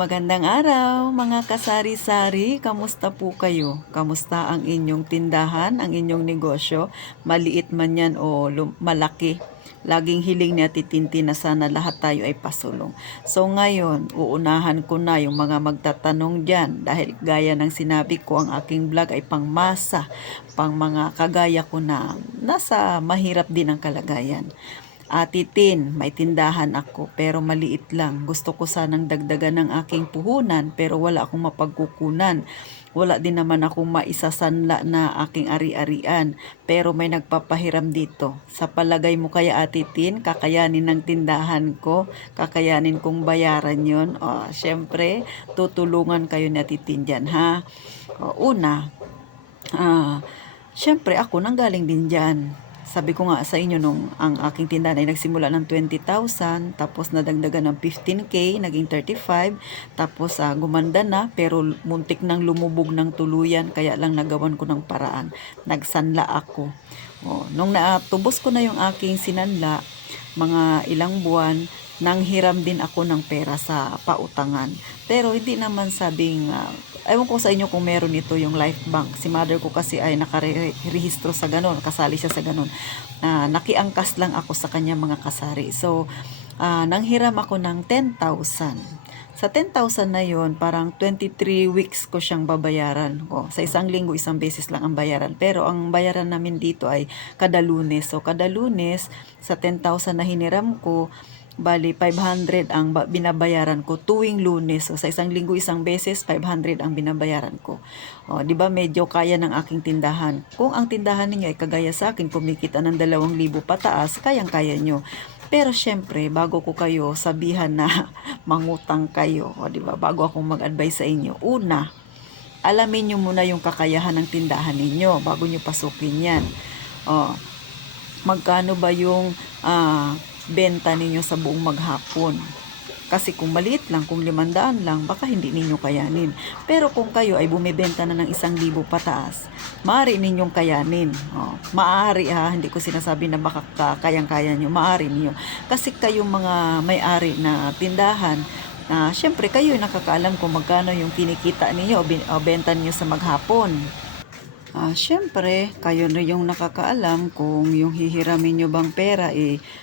Magandang araw mga kasari-sari, kamusta po kayo? Kamusta ang inyong tindahan, ang inyong negosyo? Maliit man yan o malaki. Laging hiling ni Ate Tintin na sana lahat tayo ay pasulong. So ngayon, uunahan ko na yung mga magtatanong dyan dahil gaya ng sinabi ko, ang aking vlog ay pangmasa, pang mga kagaya ko na nasa mahirap din ang kalagayan. Ate Tin, may tindahan ako pero maliit lang. Gusto ko sanang dagdagan ng aking puhunan pero wala akong mapagkukunan. Wala din naman akong maisasanla na aking ari-arian pero may nagpapahiram dito. Sa palagay mo kaya Ate Tin, kakayanin ng tindahan ko? Kakayanin kong bayaran yon? Syempre, tutulungan kayo ni Ate Tin dyan ha. Una, syempre ako nanggaling din dyan. Sabi ko nga sa inyo nung ang aking tindahan ay nagsimula ng 20,000, tapos nadagdagan ng 15K, naging 35, tapos gumanda na pero muntik nang lumubog ng tuluyan kaya lang nagawan ko ng paraan. Nagsanla ako. Nung natubos ko na yung aking sinanla, mga ilang buwan, nang hiram din ako ng pera sa pautangan. Pero hindi naman sabing ewan ko sa inyo kung meron ito yung Life Bank. Si mother ko kasi ay nakarehistro sa ganon, kasali siya sa ganon. Nakiangkas lang ako sa kanya mga kasari. So, nanghiram ako ng 10,000. Sa 10,000 na yon, parang 23 weeks ko siyang babayaran. Sa isang linggo, isang beses lang ang bayaran. Pero ang bayaran namin dito ay kada Lunes. So, kada Lunes, sa 10,000 na hiniram ko, bali 500 ang binabayaran ko tuwing Lunes. So sa isang linggo isang beses 500 ang binabayaran ko. Di ba medyo kaya ng aking tindahan. Kung ang tindahan ninyo ay kagaya sa akin, kumikita ng 2,000 pataas, kayang-kaya nyo. Pero syempre, bago ko kayo sabihan na mangutang kayo, di ba? Bago akong mag-advise sa inyo, una, alamin nyo muna yung kakayahan ng tindahan ninyo bago nyo pasukin yan. Magkano ba yung benta ninyo sa buong maghapon? Kasi kung maliit lang, kung 500 lang, baka hindi ninyo kayanin. Pero kung kayo ay bumibenta na ng 1,000 pataas, maaari ninyong kayanin. Maaari hindi ko sinasabi na baka kayang-kaya nyo, maaari ninyo. Kasi kayong mga may-ari na tindahan, syempre kayo ay nakakaalam kung magkano yung kinikita ninyo o benta ninyo sa maghapon. Syempre, kayo na yung nakakaalam kung yung hihiramin nyo bang pera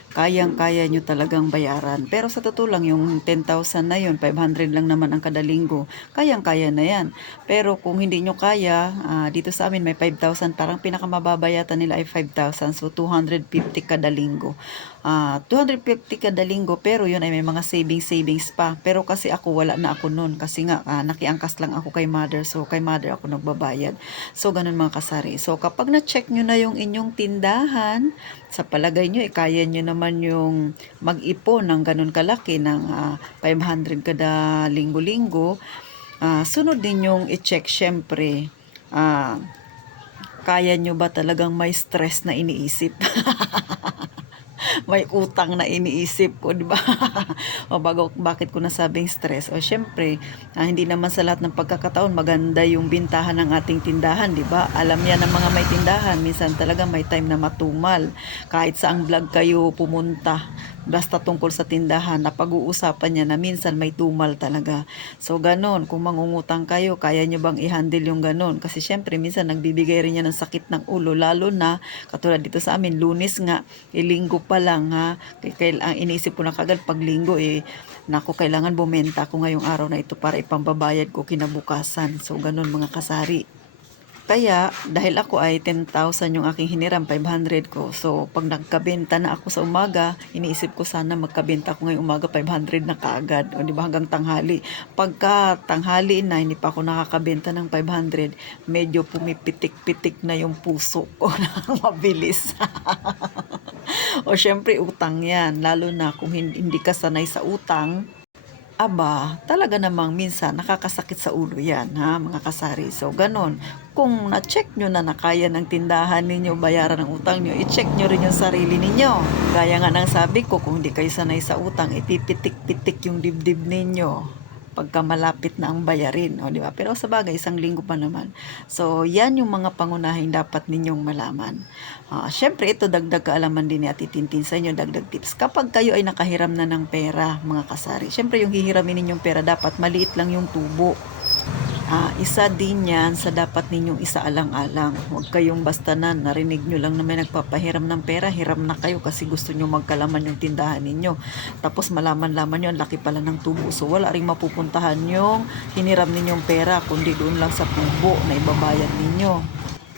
kayang-kaya nyo talagang bayaran. Pero sa totoo lang, yung 10,000 na yun, 500 lang naman ang kada linggo, kayang-kaya na yan. Pero kung hindi nyo kaya, dito sa amin may 5,000, parang pinakamababayatan nila ay 5,000, so 250 kada linggo. 250 kada linggo, pero yun ay may mga savings pa. Pero kasi ako, wala na ako nun. Kasi nga, nakiangkas lang ako kay mother. So, kay mother ako nagbabayad. So, ganun mga kasari. So, kapag na-check nyo na yung inyong tindahan, sa palagay nyo, kaya nyo naman yung mag-ipon ng ganun kalaki ng 500 kada linggo-linggo. Sunod din yung i-check, syempre, kaya nyo ba talagang may stress na iniisip? May utang na iniisip ko, di ba? Bakit ko nasabing stress? Syempre, hindi naman sa lahat ng pagkakataon maganda yung bintahan ng ating tindahan, di ba? Alam yan ng mga may tindahan, minsan talaga may time na matumal. Kahit saang vlog kayo pumunta, basta tungkol sa tindahan, napag-uusapan niya na minsan may tumal talaga. So, ganon. Kung mangungutang kayo, kaya nyo bang i-handle yung ganon? Kasi syempre, minsan nagbibigay rin yan ng sakit ng ulo. Lalo na, katulad dito sa amin, Lunes nga, linggo pa lang ha. Ang iniisip ko na kagad, pag linggo naku, kailangan bumenta ko ngayong araw na ito para ipambabayad ko kinabukasan. So, ganon mga kasari. Kaya, dahil ako ay 10,000 yung aking hiniram, 500 ko. So, pag nagkabenta na ako sa umaga, iniisip ko sana magkabenta ako ngayong umaga, 500 na kaagad. O, di ba, hanggang tanghali. Pagka tanghali na, hindi pa ako nakakabenta ng 500, medyo pumipitik-pitik na yung puso ko na mabilis. O, syempre, utang yan. Lalo na kung hindi ka sanay sa utang, talaga namang minsan nakakasakit sa ulo yan, ha, mga kasari. So, ganon. Kung na-check nyo na nakaya ng tindahan ninyo bayaran ng utang nyo, i-check nyo rin yung sarili ninyo. Gaya nga ng sabi ko, kung hindi kayo sanay sa utang, ipipitik-pitik yung dibdib ninyo. pagka malapit na ang bayarin, o di ba? Pero sa bagay, isang linggo pa naman. So, yan yung mga pangunahing dapat ninyong malaman. Syempre, ito dagdag kaalaman din ni Ate Tintin sa inyo, dagdag tips. Kapag kayo ay nakahiram na ng pera, mga kasari, syempre yung hihiramin ninyong pera, dapat maliit lang yung tubo. Isa din yan sa dapat ninyong isaalang-alang. Huwag kayong basta na narinig nyo lang na may nagpapahiram ng pera, hiram na kayo kasi gusto nyo magkalaman yung tindahan ninyo. Tapos malaman-laman nyo, ang laki pala ng tubo. So wala rin mapupuntahan yung hiniram ninyong pera, kundi doon lang sa tubo na ibabayad ninyo.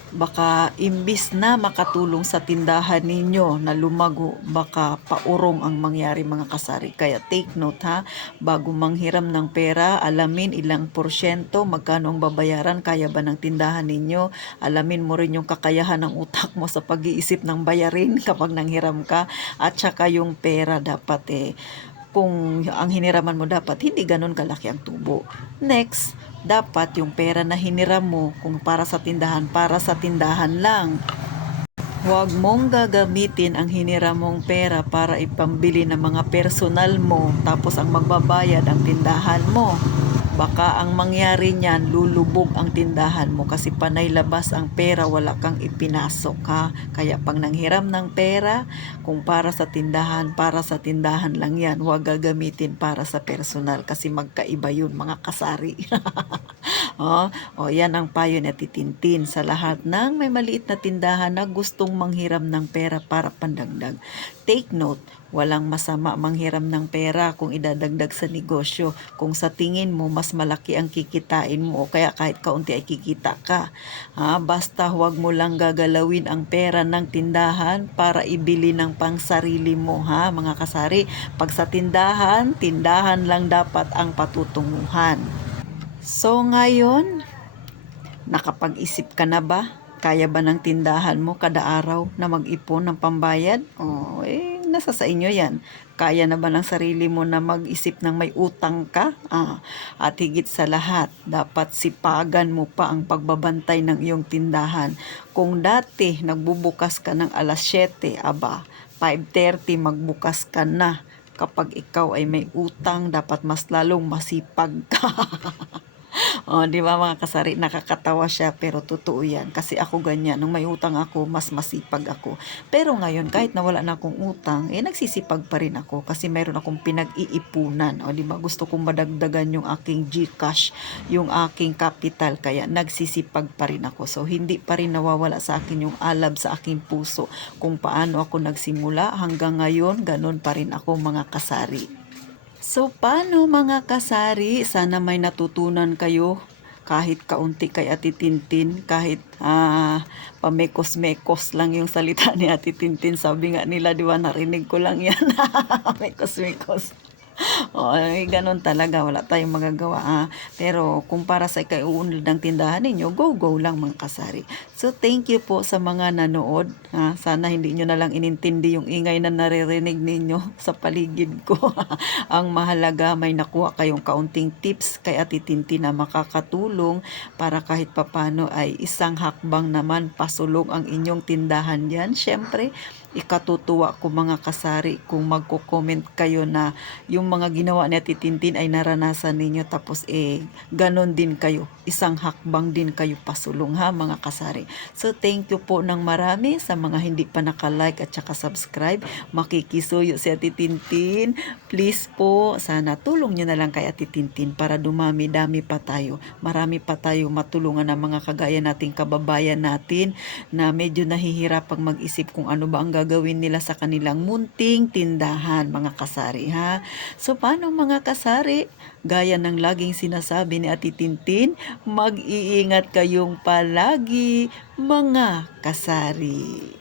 Baka imbis na makatulong sa tindahan ninyo na lumago, baka paurong ang mangyari, mga kasari. Kaya take note ha, bago manghiram ng pera, alamin ilang porsyento, magkano ang babayaran, kaya ba ng tindahan ninyo. Alamin mo rin yung kakayahan ng utak mo sa pag-iisip ng bayarin kapag nanghiram ka. At saka yung pera dapat kung ang hiniraman mo dapat hindi ganun kalaki ang tubo. Next, dapat yung pera na hiniram mo kung para sa tindahan lang. Huwag mong gagamitin ang hiniram mong pera para ipambili ng mga personal mo, tapos ang magbabayad ang tindahan mo. Baka ang mangyari niyan, lulubog ang tindahan mo kasi panay labas ang pera, wala kang ipinasok ha. Kaya pag nanghiram ng pera, kung para sa tindahan lang yan. Huwag gagamitin para sa personal kasi magkaiba yun, mga kasari. Yan ang payo ni Ate Tintin sa lahat ng may maliit na tindahan na gustong manghiram ng pera para pandagdag. Take note, walang masama manghiram ng pera kung idadagdag sa negosyo. Kung sa tingin mo mas malaki ang kikitain mo o kaya kahit kaunti ay kikita ka. Basta huwag mo lang gagalawin ang pera ng tindahan para ibili ng pangsarili mo ha, mga kasari. Pag sa tindahan lang dapat ang patutunguhan. So ngayon, nakapag-isip ka na ba? Kaya ba ng tindahan mo kada araw na mag-ipon ng pambayad? Nasa sa inyo yan. Kaya na ba ng sarili mo na mag-isip ng may utang ka? At higit sa lahat, dapat sipagan mo pa ang pagbabantay ng iyong tindahan. Kung dati nagbubukas ka ng alas 7, 5:30 magbukas ka na. Kapag ikaw ay may utang, dapat mas lalong masipag ka. Di ba mga kasari, nakakatawa siya pero totoo yan. Kasi ako ganyan, nung may utang ako, mas masipag ako. Pero ngayon, kahit nawala na akong utang, nagsisipag pa rin ako kasi mayroon akong pinag-iipunan. Di ba, gusto kong madagdagan yung aking GCash, yung aking capital, kaya nagsisipag pa rin ako. So, hindi pa rin nawawala sa akin yung alab sa aking puso. Kung paano ako nagsimula hanggang ngayon, ganun pa rin ako, mga kasari. So, paano mga kasari? Sana may natutunan kayo kahit kaunti kay Ate Tintin, kahit pamekos-mekos lang yung salita ni Ate Tintin. Sabi nga nila, di ba, narinig ko lang yan. Mekos-mekos. Ganun talaga, wala tayong magagawa. Pero kung para sa ikaiunlad ng tindahan ninyo, go lang, mga kasari. So thank you po sa mga nanood. Sana hindi nyo na lang inintindi yung ingay na naririnig ninyo sa paligid ko. Ang mahalaga, may nakuha kayong kaunting tips kay Ate Tintin na makakatulong para kahit papano ay isang hakbang naman pasulong ang inyong tindahan yan. Syempre, ikatutuwa ko, mga kasari, kung magko-comment kayo na yung mga ginawa ni Ate Tintin ay naranasan ninyo, tapos ganon din kayo, isang hakbang din kayo pasulong ha, mga kasari. So thank you po ng marami sa mga hindi pa naka-like at saka subscribe. Makikisuyo si Ate Tintin. Please po, sana tulong nyo na lang kay Ate Tintin para dumami-dami pa tayo. Marami pa tayo matulungan ng mga kagaya nating kababayan natin na medyo nahihirapang mag-isip kung ano ba ang gagawin nila sa kanilang munting tindahan, mga kasari ha. So paano, mga kasari? Gaya ng laging sinasabi ni Ate Tintin, mag-iingat kayong palagi, mga kasari.